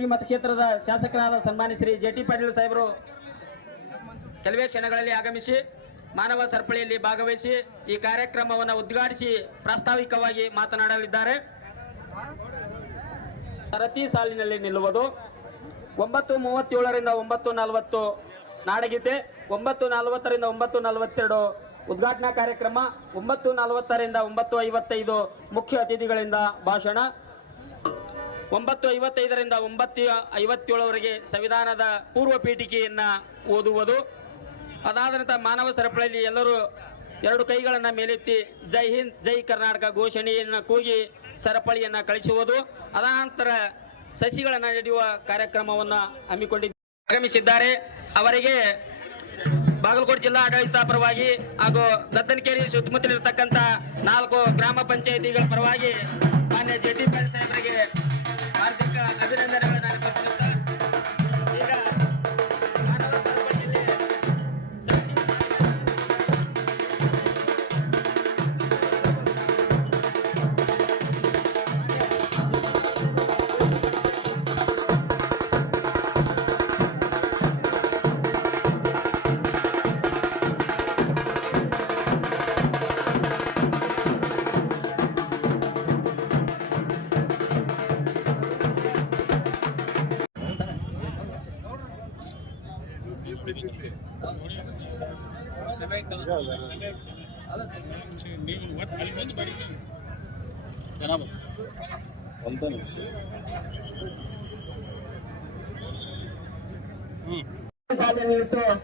ಕಲಬುರಗಿ ಮತಕ್ಷೇತ್ರದ ಶಾಸಕರಾದ ಸನ್ಮಾನ್ಯ ಶ್ರೀ ಜೆ.ಟಿ. ಪಾಟೀಲ್ ಸಾಹೇಬರು ಕೆಲವೇ ಕ್ಷಣಗಳಲ್ಲಿ ಆಗಮಿಸಿ ಮಾನವ ಸರಪಳಿಯಲ್ಲಿ ಭಾಗವಹಿಸಿ ಈ ಕಾರ್ಯಕ್ರಮವನ್ನು ಉದ್ಘಾಟಿಸಿ ಪ್ರಾಸ್ತಾವಿಕವಾಗಿ ಮಾತನಾಡಲಿದ್ದಾರೆ. ಸರತಿ ಸಾಲಿನಲ್ಲಿ ನಿಲ್ಲುವುದು 9:37 9:40 ನಾಡಗೀತೆ, 9:40 9:42 ಉದ್ಘಾಟನಾ ಕಾರ್ಯಕ್ರಮ, 9:40 9:55 ಮುಖ್ಯ ಅತಿಥಿಗಳಿಂದ ಭಾಷಣ, 9:55 9:57 ಸಂವಿಧಾನದ ಪೂರ್ವ ಪೀಠಿಕೆಯನ್ನ ಓದುವುದು. ಅದಾದ ನಂತರ ಮಾನವ ಸರಪಳಿಯಲ್ಲಿ ಎಲ್ಲರೂ ಎರಡು ಕೈಗಳನ್ನು ಮೇಲೆತ್ತಿ ಜೈ ಹಿಂದ್ ಜೈ ಕರ್ನಾಟಕ ಘೋಷಣೆಯನ್ನು ಕೂಗಿ ಸರಪಳಿಯನ್ನು ಕಳಿಸುವುದು. ಅದಾನಂತರ ಸಸಿಗಳನ್ನು ನೆಡುವ ಕಾರ್ಯಕ್ರಮವನ್ನು ಆಗಮಿಸಿದ್ದಾರೆ. ಅವರಿಗೆ ಬಾಗಲಕೋಟೆ ಜಿಲ್ಲಾ ಆಡಳಿತ ಪರವಾಗಿ ಹಾಗೂ ದತ್ತನಕೇರಿ ಸುತ್ತಮುತ್ತಲಿರತಕ್ಕಂಥ 4 ಗ್ರಾಮ ಪಂಚಾಯಿತಿಗಳ ಪರವಾಗಿ ಮಾನ್ಯ ಜೆ.ಟಿ. ಪಾಟೀಲ್ ಸಾಹೇಬರಿಗೆ ಹಾರ್ದಿಕ ಅಭಿನಂದನೆಗಳನ್ನು ಅರ್ಪಿಸುತ್ತಾ ಈಗ ಮಾನವ ಸರಪಳಿಯಲ್ಲಿ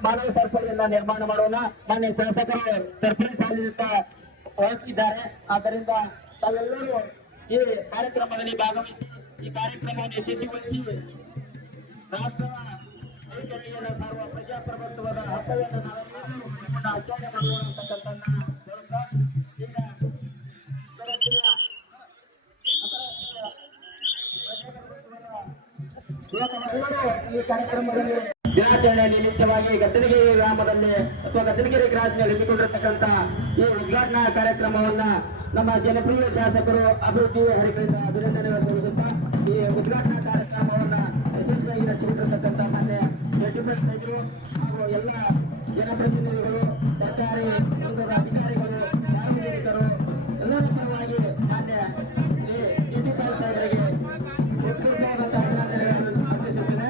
ಮಾನವ ಸರಪಳಿಯನ್ನ ನಿರ್ಮಾಣ ಮಾಡೋಣ. ಮಾನ್ಯ ಶಾಸಕರು ಸರಪಳಿ ಸಾಲಿನಿಂದ ಹೊರಟಿದ್ದಾರೆ. ಆದ್ದರಿಂದ ತಾವೆಲ್ಲರೂ ಈ ಕಾರ್ಯಕ್ರಮದಲ್ಲಿ ಭಾಗವಹಿಸಿ ಈ ಕಾರ್ಯಕ್ರಮವನ್ನು ಯಶಸ್ವಿಗೊಳಿಸಿ ರಾಷ್ಟ್ರದ ಐಕ್ಯತೆಯನ್ನು ಸಾರುವ ಪ್ರಜಾಪ್ರಭುತ್ವದ ಹಕ್ಕನ್ನು ನಾವೆಲ್ಲರೂ ಆಚರಣೆ ಮಾಡುವ ಅಂತಕ್ಕಂಥದ್ದನ್ನ ಹೇಳುತ್ತಾ ಈಗ ಈ ಕಾರ್ಯಕ್ರಮದಲ್ಲಿ ದಿನಾಚರಣೆ ನಿಮಿತ್ತವಾಗಿ ಗದ್ದನಗಿರಿ ಗ್ರಾಮದಲ್ಲಿ ಅಥವಾ ಗದ್ದನಗಿರಿ ಕ್ರಾಸ್ನಲ್ಲಿ ಹಮ್ಮಿಕೊಂಡಿರತಕ್ಕಂಥ ಈ ಉದ್ಘಾಟನಾ ಕಾರ್ಯಕ್ರಮವನ್ನ ನಮ್ಮ ಜನಪ್ರಿಯ ಶಾಸಕರು ಅಭಿವೃದ್ಧಿ ಹರಿಕರಿಂದ ಅಭಿನಂದನೆಗಳು ಸಲ್ಲಿಸುತ್ತಾ ಈ ಉದ್ಘಾಟನಾ ಕಾರ್ಯಕ್ರಮವನ್ನ ಯಶಸ್ವಿಯಾಗಿ ನಡೆಸಿಕೊಂಡಿರತಕ್ಕಂಥ ಮಾನ್ಯ ಜೆ.ಟಿ. ಪಾಟೀಲ್ ಸಾಹೇಬರು ಹಾಗೂ ಎಲ್ಲ ಜನಪ್ರತಿನಿಧಿಗಳು, ಸರ್ಕಾರಿ ಸಂಘದ ಅಧಿಕಾರಿಗಳು, ಸಾರ್ವಜನಿಕರು ಎಲ್ಲರ ಪರವಾಗಿ ಮಾನ್ಯ ಜೆ.ಟಿ. ಪಾಟೀಲ್ ಸಾಹೇಬರಿಗೆ ಅಭಿನಂದನೆಗಳನ್ನು ಅರ್ಪಿಸುತ್ತೇನೆ.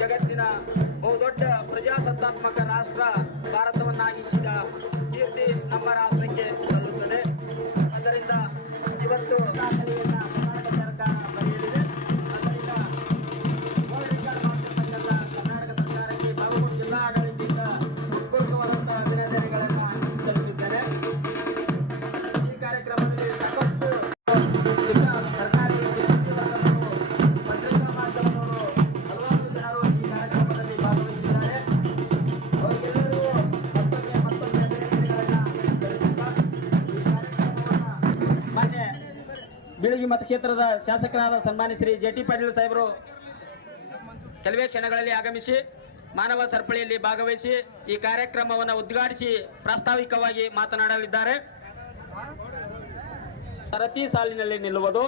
ಜಗತ್ತಿನ ಬಹುದೊಡ್ಡ ಪ್ರಜಾಸತ್ತಾತ್ಮಕ ರಾಷ್ಟ್ರ ಭಾರತವನ್ನಾಗಿಸಿದ ಕೀರ್ತಿ ನಮ್ಮ ರಾಷ್ಟ್ರಕ್ಕೆ ಸಲ್ಲುತ್ತದೆ. ಆದ್ದರಿಂದ ಮತಕ್ಷೇತ್ರದ ಶಾಸಕರಾದ ಸನ್ಮಾನ್ಯ ಶ್ರೀ ಜೆ.ಟಿ. ಪಾಟೀಲ್ ಸಾಹೇಬರು ಕೆಲವೇ ಕ್ಷಣಗಳಲ್ಲಿ ಆಗಮಿಸಿ ಮಾನವ ಸರಪಳಿಯಲ್ಲಿ ಭಾಗವಹಿಸಿ ಈ ಕಾರ್ಯಕ್ರಮವನ್ನು ಉದ್ಘಾಟಿಸಿ ಪ್ರಾಸ್ತಾವಿಕವಾಗಿ ಮಾತನಾಡಲಿದ್ದಾರೆ. ಸರತಿ ಸಾಲಿನಲ್ಲಿ ನಿಲ್ಲುವುದು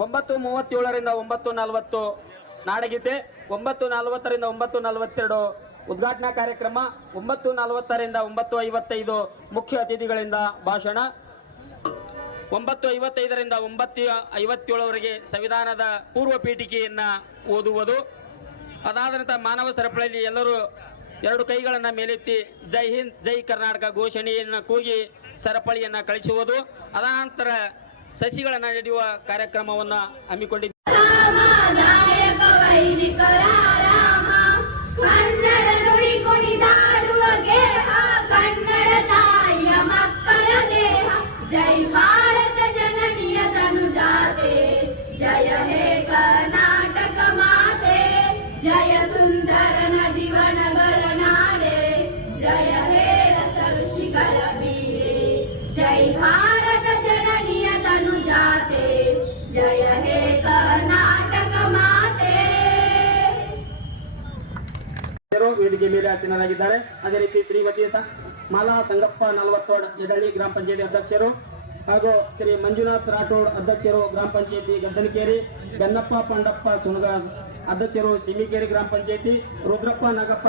9:37 9:40 ನಾಡಗೀತೆ, 9:40 9:42 ಉದ್ಘಾಟನಾ ಕಾರ್ಯಕ್ರಮ, 9:40 9:55 ಮುಖ್ಯ ಅತಿಥಿಗಳಿಂದ ಭಾಷಣ, 9:55 9:57 ಸಂವಿಧಾನದ ಪೂರ್ವ ಪೀಠಿಕೆಯನ್ನ ಓದುವುದು. ಅದಾದ ನಂತರ ಮಾನವ ಸರಪಳಿಯಲ್ಲಿ ಎಲ್ಲರೂ ಎರಡು ಕೈಗಳನ್ನು ಮೇಲೆತ್ತಿ ಜೈ ಹಿಂದ್ ಜೈ ಕರ್ನಾಟಕ ಘೋಷಣೆಯನ್ನು ಕೂಗಿ ಸರಪಳಿಯನ್ನ ಕಳಿಸುವುದು. ಅದಾನಂತರ ಸಸಿಗಳನ್ನು ನೆಡುವ ಕಾರ್ಯಕ್ರಮವನ್ನು ಹಮ್ಮಿಕೊಂಡಿದ್ದಾರೆ. ಕನ್ನಡ ನುಡಿ ಕುಣಿದಾಡುವ ಗೇಹ, ಕನ್ನಡ ತಾಯಿಯ ಮಕ್ಕಳ ದೇಹ. ಜೈ ಭಾರತ ಜನನಿಯ ತನುಜಾತೆ, ಜಯ ಹೇ ಕರ್ನಾಟಕ ಮಾತೆ. ಜಯ ಸುಂದರ ನದಿವನಗಳ ನಾಡೆ, ಜಯ ಹೇ ರಸ ಋಷಿಗಳ ಬೀಡೆ. ಜೈ ಭಾರತ ಜನನಿಯ ತನುಜಾತೆ, ಜಯ ಹೇ ಕರ್ನಾಟಕ ಮಾತೆ. ವೇದಿಕೆ ಮೇಲೆ ಆಚರಣರಾಗಿದ್ದಾರೆ. ಅದೇ ರೀತಿ ಶ್ರೀಮತಿ ಮಾಲಾ ಸಂಗಪ್ಪ ನಲವತ್ತೋಡ್ ಯಡಳ್ಳಿ ಗ್ರಾಮ ಪಂಚಾಯತಿ ಅಧ್ಯಕ್ಷರು ಹಾಗೂ ಶ್ರೀ ಮಂಜುನಾಥ್ ರಾಠೋಡ್ ಅಧ್ಯಕ್ಷರು ಗ್ರಾಮ ಪಂಚಾಯತಿ ಗದ್ದನಕೇರಿ, ಗನ್ನಪ್ಪ ಪಂಡಪ್ಪ ಸುಣಗ ಅಧ್ಯಕ್ಷರು ಸಿಮಿಕೇರಿ ಗ್ರಾಮ ಪಂಚಾಯತಿ, ರುದ್ರಪ್ಪ ನಾಗಪ್ಪ.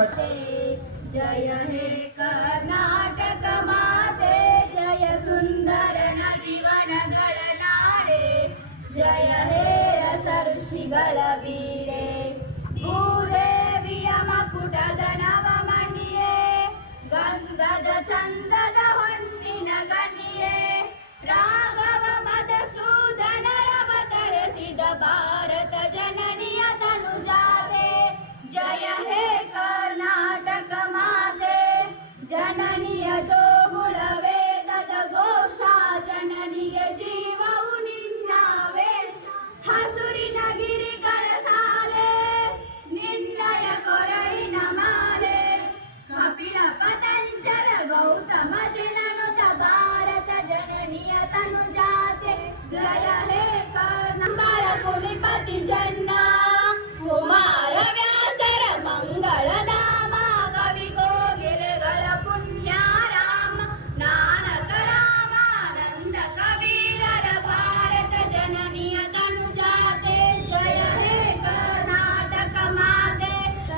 ಜಯ ಹೇ ಕರ್ನಾಟಕ ಮಾತೆ, ಜಯ ಸುಂದರ ನದಿವನಗಳ ನಾಡೆ, ಜಯ ಹೇ ರಸ ಋಷಿಗಳ ಬೀಡೆ. ಭೂದೇವಿಯ ಮಕುಟದ ನವಮಣಿಯೇ, ಗಂಧದ ಚಂದದ ಹೊನ್ನಿನ ಗನಿಯೇ. ರಾಘವ ಮಧುಸೂದನರವತರಿಸಿದ ಭಾರತ ಜನನಿಯ ತನುಜಾತೆ, ಜಯ ಹೇ ಕರ್ನಾಟಕ ಮಾತೆ. ಜನನಿಯ ಜೋಗುಳ ವೇದದ ಘೋಷ, ಜನನಿಯ ಜೀವವು ನಿನ್ನ ವೇಷ. ಹಸುರಿನ ಗಿರಿಗಳ ಸಾಲೆ, ನಿನ್ನಯ ಕೊರಳಿನ ಮಾಲೆ. ಕಪಿಲ ಪತಂಜಲ ಗೌತಮ ಜನನುತ ಭಾರತ ಜನನಿಯ ತನುಜಾತೆ, ಜಯ ಹೇ ಕರ್ನಾಟಕ. ಕುಲಿಪತಿ ಜನ್ನ ಕುಮಾರ ವ್ಯಾಸರ ಮಂಗಳ ಧಾಮ, ಕವಿ ಕೋಗಿಲೆಗಳ ಪುಣ್ಯ ರಾಮ. ನಾನಕ ರಾಮಾನಂದ ಕಬೀರರ ಭಾರತ ಜನನಿಯ ತನುಜಾತೆ, ಜಯ ಹೇ ಕರ್ನಾಟಕ ಮಾತೆ.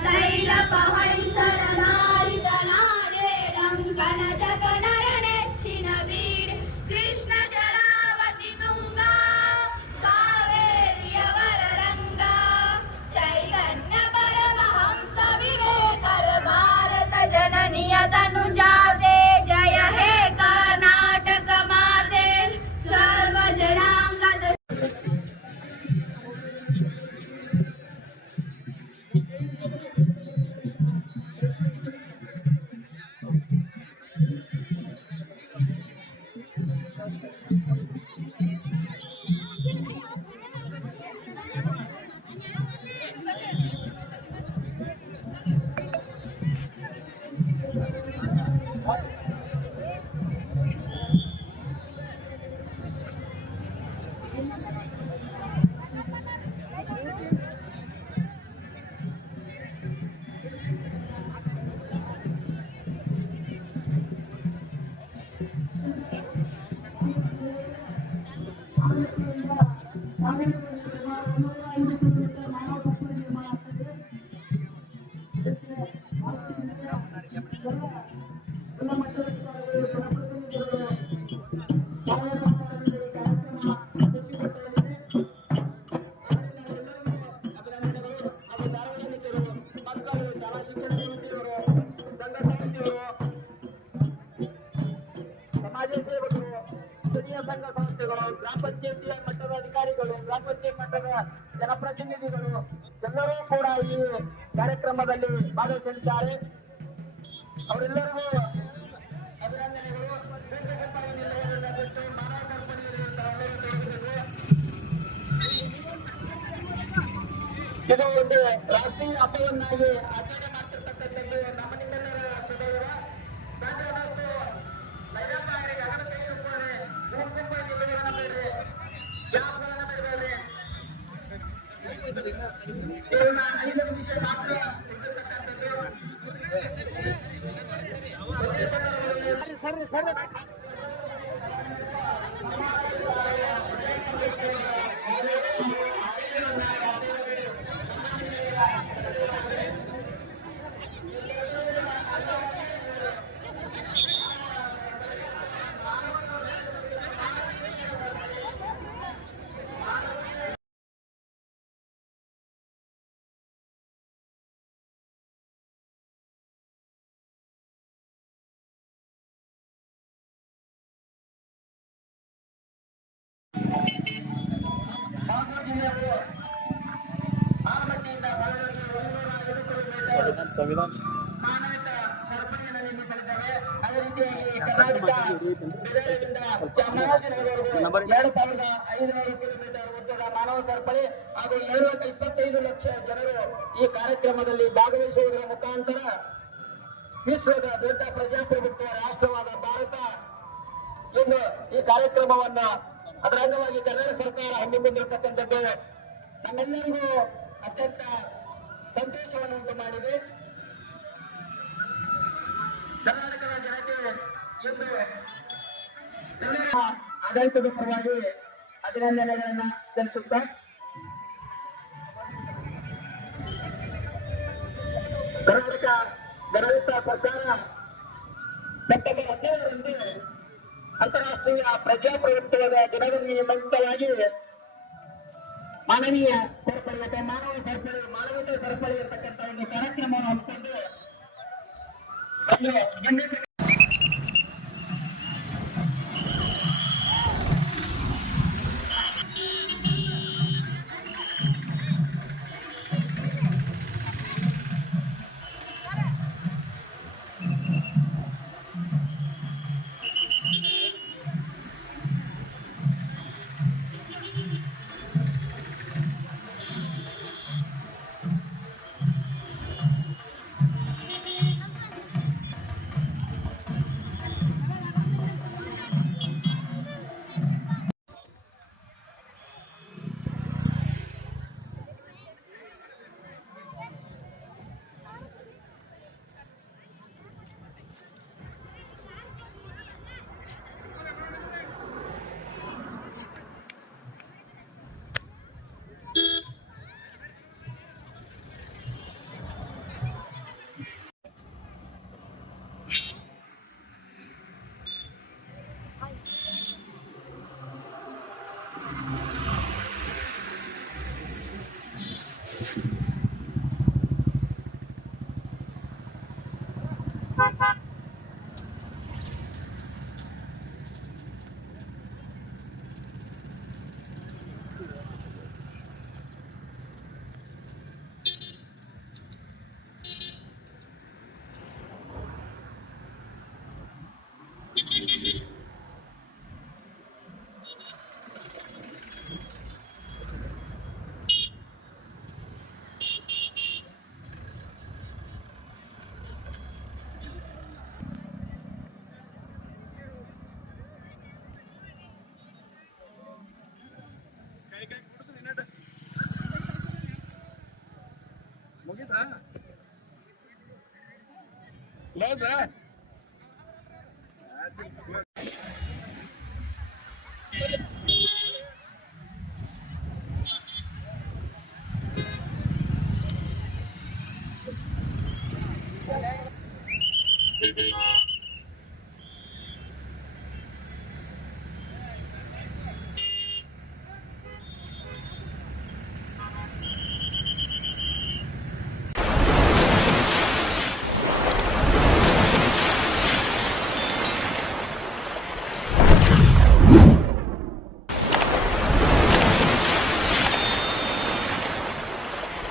ತೈಲಪ ಹೊಯ್ಸಳ ನಾಡಿದ ನಾಡೆ, ಡಂಕನ ಜಗನರ ನೆಚ್ಚಿನ ವೀಡೆ. ಕೃಷ್ಣ ಶರಾವತಿ ತುಂಗ, ಕಾವೇರಿಯವರ ರಂಗ. ಚೈತನ್ಯ ಪರಮಹಂಸ ವಿವೇಕರ ಭಾರತ ಜನನಿಯ ತನುಜಾತೆ, ಜಯ ಹೇ ಕರ್ನಾಟಕ ಮಾತೆ. ಸರ್ವ ಜನಾಂಗದ ಸಮಾಜ ಸೇವಕರು, ಸ್ಥಳೀಯ ಸಂಘ ಸಂಸ್ಥೆಗಳು, ಗ್ರಾಮ ಪಂಚಾಯತಿಯ ಮಟ್ಟದ ಅಧಿಕಾರಿಗಳು, ಗ್ರಾಮ ಪಂಚಾಯತ್ ಮಟ್ಟದ ಜನಪ್ರತಿನಿಧಿಗಳು ಎಲ್ಲರೂ ಕೂಡ ಈ ಕಾರ್ಯಕ್ರಮದಲ್ಲಿ ಭಾಗವಹಿಸಲಿದ್ದಾರೆ. ಅವರೆಲ್ಲರಿಗೂ ಅಭಿನಂದನೆಗಳು. ಇದು ಒಂದು ರಾಷ್ಟ್ರೀಯ ಹಬ್ಬವನ್ನಾಗಿ ಆಚರಣೆ ಮಾಡ್ತಿರ್ತಕ್ಕಂಥದ್ದು ನಮ್ಮ ನಿಮ್ಮೆಲ್ಲರ ಸದೈವ. ಸಾಧ್ಯವಾದಷ್ಟು ಮಹಿಳಾ ಅಗಲ ಕೈ ಇಟ್ಕೊಂಡ್ರೆ 3 ನಿಲ್ಲುವುದನ್ನ ಬೇಡ್ರಿ. ಗ್ಯಾಸ್ಗಳನ್ನ ಕೇವಲ 5 ನಿಮಿಷ ಮಾತ್ರ ಇರತಕ್ಕಂಥದ್ದು. ಸಂವಿಧಾನ ಅದೇ ರೀತಿಯಾಗಿ ಚಾಮರಾಜನಗರವರೆಗೂ 2500 ಕಿಲೋಮೀಟರ್ ಉದ್ದದ ಮಾನವ ಸರಪಳಿ ಹಾಗೂ 25 ಲಕ್ಷ ಜನರು ಈ ಕಾರ್ಯಕ್ರಮದಲ್ಲಿ ಭಾಗವಹಿಸುವುದರ ಮುಖಾಂತರ ವಿಶ್ವದ ದೊಡ್ಡ ಪ್ರಜಾಪ್ರಭುತ್ವ ರಾಷ್ಟ್ರವಾದ ಭಾರತ ಇಂದು ಈ ಕಾರ್ಯಕ್ರಮವನ್ನ ಅದರ ಅಂಗವಾಗಿ ಕರ್ನಾಟಕ ಸರ್ಕಾರ ಹಮ್ಮಿಕೊಂಡಿರತಕ್ಕಂಥದ್ದು ನಮ್ಮೆಲ್ಲರಿಗೂ ಅತ್ಯಂತ ಸಂತೋಷವನ್ನುಂಟು ಮಾಡಿದೆ. ಕರ್ನಾಟಕದ ಜನತೆ ಎಂದು ಎಲ್ಲರ ಆಡಳಿತದ ಪರವಾಗಿ ಅಭಿನಂದನೆಗಳನ್ನ ಸಲ್ಲಿಸುತ್ತಾ ಕರ್ನಾಟಕ ಗಣರಾಜ್ಯ ಸರ್ಕಾರ ಸೆಪ್ಟೆಂಬರ್ 17ರಂದು ಅಂತಾರಾಷ್ಟ್ರೀಯ ಪ್ರಜಾಪ್ರಭುತ್ವದ ದಿನದಲ್ಲಿ ಮುಂಚಿತವಾಗಿ ಮಾನವೀಯ ಸರಪಳಿ ಅಥವಾ ಮಾನವೀಯತೆ ಸರಪಳಿ ಇರತಕ್ಕಂಥ ಒಂದು ಕಾರ್ಯಕ್ರಮವನ್ನು ಹಮ್ಮಿಕೊಂಡು ಮುಗಿತಾ ಕ್ಲೋಸ್ Thank you.